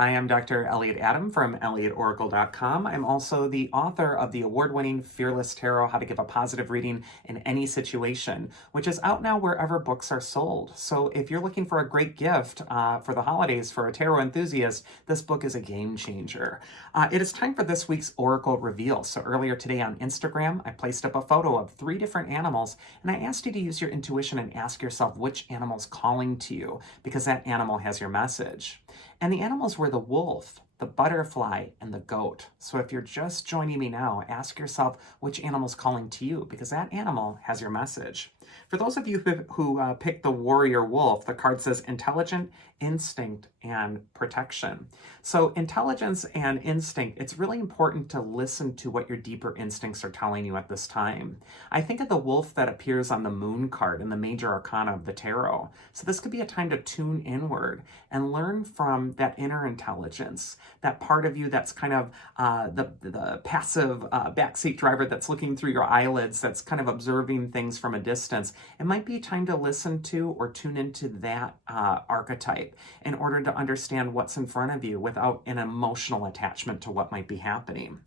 Hi, I'm Dr. Elliot Adam from ElliotOracle.com. I'm also the author of the award-winning Fearless Tarot, How to Give a Positive Reading in Any Situation, which is out now wherever books are sold. So if you're looking for a great gift for the holidays for a tarot enthusiast, this book is a game changer. It is time for this week's Oracle Reveal. So earlier today on Instagram, I placed up a photo of 3 different animals, and I asked you to use your intuition and ask yourself which animal's calling to you, because that animal has your message. And the animals were the wolf, the butterfly, and the goat. So if you're just joining me now, ask yourself which animal's calling to you, because that animal has your message. For those of you who picked the warrior wolf, the card says intelligent, instinct, and protection. So intelligence and instinct, it's really important to listen to what your deeper instincts are telling you at this time. I think of the wolf that appears on the moon card in the major arcana of the tarot. So this could be a time to tune inward and learn from that inner intelligence, that part of you that's kind of the passive backseat driver that's looking through your eyelids, that's kind of observing things from a distance. It might be time to listen to or tune into that archetype in order to understand what's in front of you without an emotional attachment to what might be happening.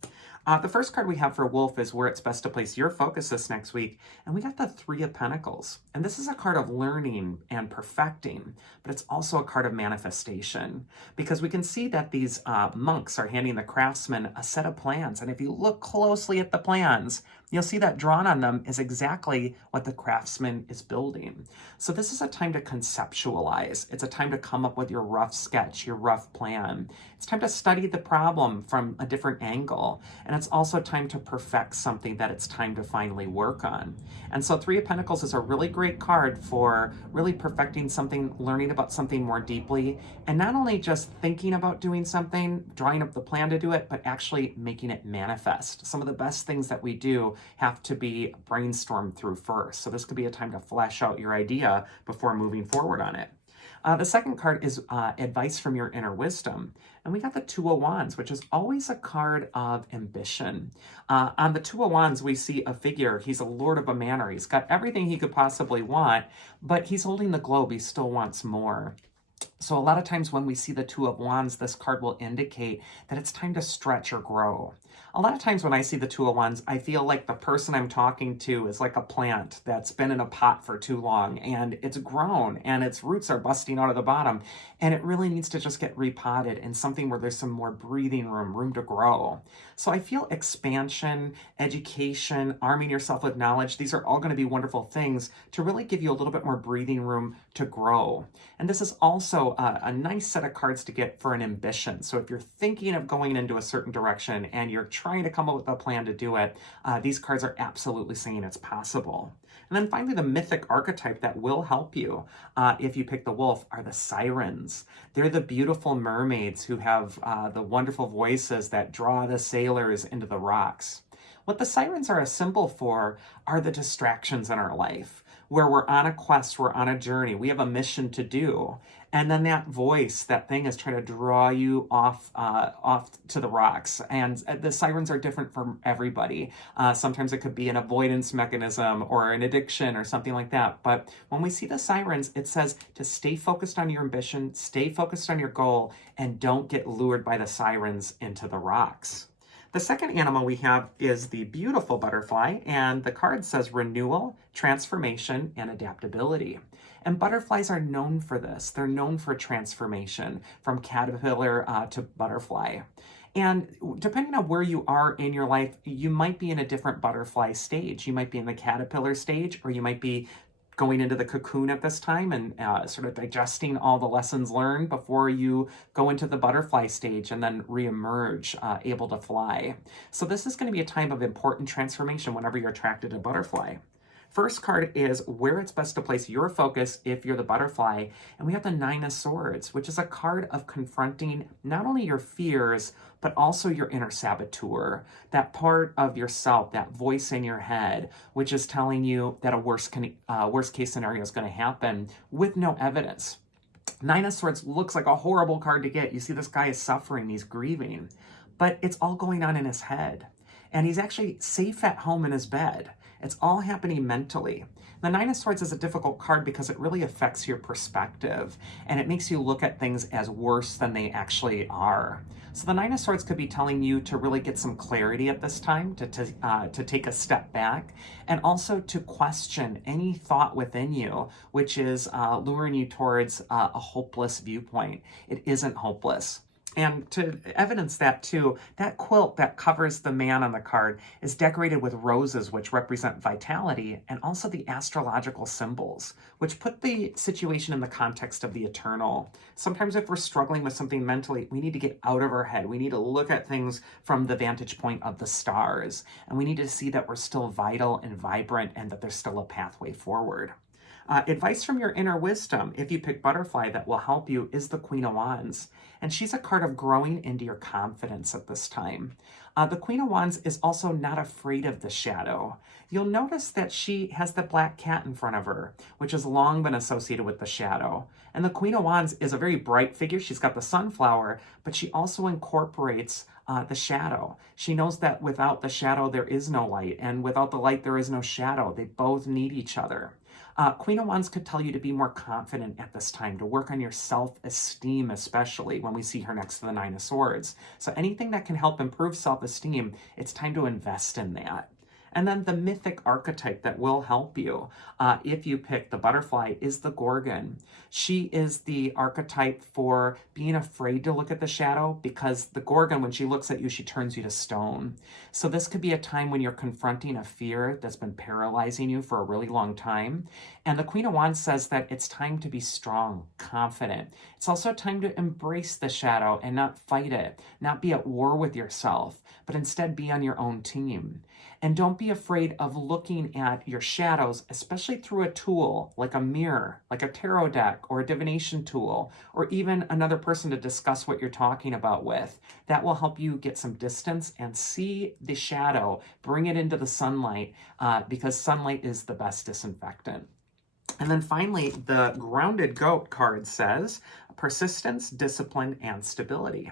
The first card we have for Wolf is where it's best to place your focus this next week, and we got the 3 of Pentacles. And this is a card of learning and perfecting, but it's also a card of manifestation, because we can see that these monks are handing the craftsman a set of plans, and if you look closely at the plans, you'll see that drawn on them is exactly what the craftsman is building. So this is a time to conceptualize. It's a time to come up with your rough sketch, your rough plan. It's time to study the problem from a different angle. And it's also time to perfect something that it's time to finally work on. And so 3 of Pentacles is a really great card for really perfecting something, learning about something more deeply, and not only just thinking about doing something, drawing up the plan to do it, but actually making it manifest. Some of the best things that we do have to be brainstormed through first. So this could be a time to flesh out your idea before moving forward on it. The second card is advice from your inner wisdom. And we got the 2 of Wands, which is always a card of ambition. On the 2 of Wands, we see a figure. He's a lord of a manor. He's got everything he could possibly want, but he's holding the globe. He still wants more. So a lot of times when we see the 2 of Wands, this card will indicate that it's time to stretch or grow. A lot of times when I see the 2 of Wands, I feel like the person I'm talking to is like a plant that's been in a pot for too long, and it's grown and its roots are busting out of the bottom, and it really needs to just get repotted in something where there's some more breathing room to grow. So I feel expansion, education, arming yourself with knowledge, these are all going to be wonderful things to really give you a little bit more breathing room to grow. And this is also a nice set of cards to get for an ambition. So if you're thinking of going into a certain direction and you're trying to come up with a plan to do it, these cards are absolutely saying it's possible. And then finally, the mythic archetype that will help you if you pick the wolf are the sirens. They're the beautiful mermaids who have the wonderful voices that draw the sailors into the rocks. What the sirens are a symbol for are the distractions in our life, where we're on a quest, we're on a journey, we have a mission to do, and then that voice, that thing is trying to draw you off to the rocks. And the sirens are different for everybody. Sometimes it could be an avoidance mechanism or an addiction or something like that. But when we see the sirens, it says to stay focused on your ambition, stay focused on your goal, and don't get lured by the sirens into the rocks. The second animal we have is the beautiful butterfly, and the card says renewal, transformation, and adaptability. And butterflies are known for this. They're known for transformation from caterpillar to butterfly. And depending on where you are in your life, you might be in a different butterfly stage. You might be in the caterpillar stage, or you might be going into the cocoon at this time and sort of digesting all the lessons learned before you go into the butterfly stage and then reemerge able to fly. So this is going to be a time of important transformation whenever you're attracted to butterfly. First card is where it's best to place your focus if you're the butterfly. And we have the 9 of Swords, which is a card of confronting not only your fears, but also your inner saboteur, that part of yourself, that voice in your head, which is telling you that a worst case scenario is going to happen with no evidence. 9 of Swords looks like a horrible card to get. You see this guy is suffering, he's grieving, but it's all going on in his head. And he's actually safe at home in his bed. It's all happening mentally. The Nine of Swords is a difficult card because it really affects your perspective and it makes you look at things as worse than they actually are. So the Nine of Swords could be telling you to really get some clarity at this time, to take a step back, and also to question any thought within you, which is luring you towards a hopeless viewpoint. It isn't hopeless. And to evidence that too, that quilt that covers the man on the card is decorated with roses, which represent vitality, and also the astrological symbols, which put the situation in the context of the eternal. Sometimes if we're struggling with something mentally, we need to get out of our head. We need to look at things from the vantage point of the stars, and we need to see that we're still vital and vibrant and that there's still a pathway forward. Advice from your inner wisdom, if you pick butterfly, that will help you is the Queen of Wands. And she's a card of growing into your confidence at this time. The Queen of Wands is also not afraid of the shadow. You'll notice that she has the black cat in front of her, which has long been associated with the shadow. And the Queen of Wands is a very bright figure. She's got the sunflower, but she also incorporates the shadow. She knows that without the shadow, there is no light. And without the light, there is no shadow. They both need each other. Queen of Wands could tell you to be more confident at this time, to work on your self-esteem, especially when we see her next to the Nine of Swords. So anything that can help improve self-esteem, it's time to invest in that. And then the mythic archetype that will help you, if you pick the butterfly, is the Gorgon. She is the archetype for being afraid to look at the shadow, because the Gorgon, when she looks at you, she turns you to stone. So this could be a time when you're confronting a fear that's been paralyzing you for a really long time. And the Queen of Wands says that it's time to be strong, confident. It's also time to embrace the shadow and not fight it, not be at war with yourself, but instead be on your own team. And don't be afraid of looking at your shadows, especially through a tool like a mirror, like a tarot deck or a divination tool, or even another person to discuss what you're talking about with. That will help you get some distance and see the shadow, bring it into the sunlight, because sunlight is the best disinfectant. And then finally, the Grounded Goat card says persistence, discipline, and stability.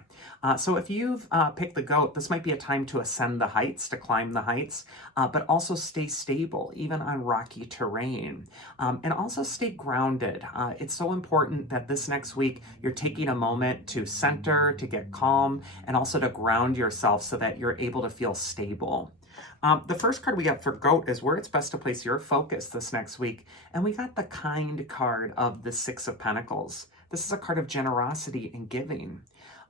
So if you've picked the goat, this might be a time to ascend the heights, to climb the heights, but also stay stable, even on rocky terrain. And also stay grounded. It's so important that this next week you're taking a moment to center, to get calm, and also to ground yourself so that you're able to feel stable. The first card we got for Goat is where it's best to place your focus this next week. And we got the Kind card of the Six of Pentacles. This is a card of generosity and giving.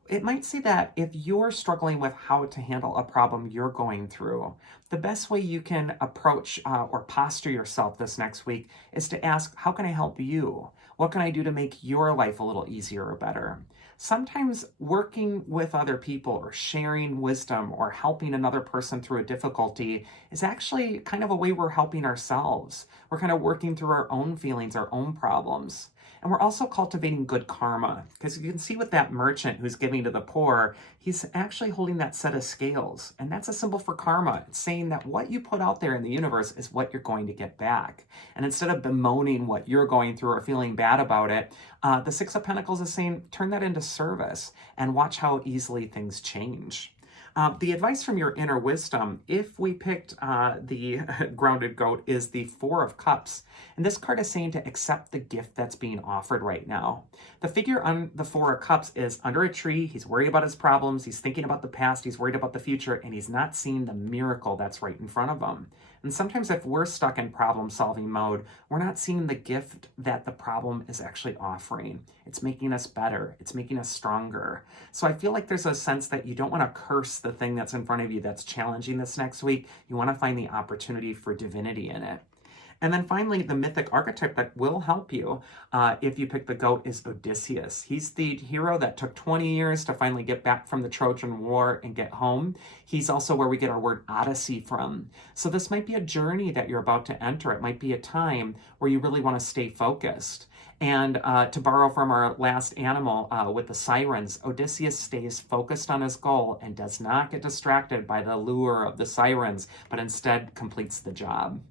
It might say that if you're struggling with how to handle a problem you're going through, the best way you can approach or posture yourself this next week is to ask, how can I help you? What can I do to make your life a little easier or better? Sometimes working with other people or sharing wisdom or helping another person through a difficulty is actually kind of a way we're helping ourselves. We're kind of working through our own feelings, our own problems. And we're also cultivating good karma, because you can see with that merchant who's giving to the poor, he's actually holding that set of scales. And that's a symbol for karma. It's saying that what you put out there in the universe is what you're going to get back. And instead of bemoaning what you're going through or feeling bad about it, the Six of Pentacles is saying, turn that into service and watch how easily things change. The advice from your inner wisdom, if we picked the Grounded Goat, is the Four of Cups. And this card is saying to accept the gift that's being offered right now. The figure on the Four of Cups is under a tree. He's worried about his problems. He's thinking about the past. He's worried about the future. And he's not seeing the miracle that's right in front of him. And sometimes if we're stuck in problem-solving mode, we're not seeing the gift that the problem is actually offering. It's making us better. It's making us stronger. So I feel like there's a sense that you don't want to curse the thing that's in front of you that's challenging this next week. You want to find the opportunity for divinity in it. And then finally, the mythic archetype that will help you if you pick the goat is Odysseus. He's the hero that took 20 years to finally get back from the Trojan War and get home. He's also where we get our word Odyssey from. So this might be a journey that you're about to enter. It might be a time where you really want to stay focused. And to borrow from our last animal with the sirens, Odysseus stays focused on his goal and does not get distracted by the lure of the sirens, but instead completes the job.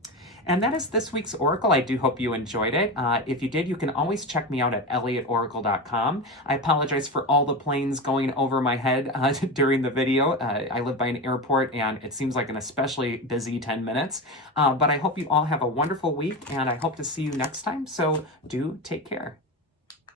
And that is this week's Oracle. I do hope you enjoyed it. If you did, you can always check me out at elliotoracle.com. I apologize for all the planes going over my head during the video. I live by an airport and it seems like an especially busy 10 minutes. But I hope you all have a wonderful week and I hope to see you next time. So do take care.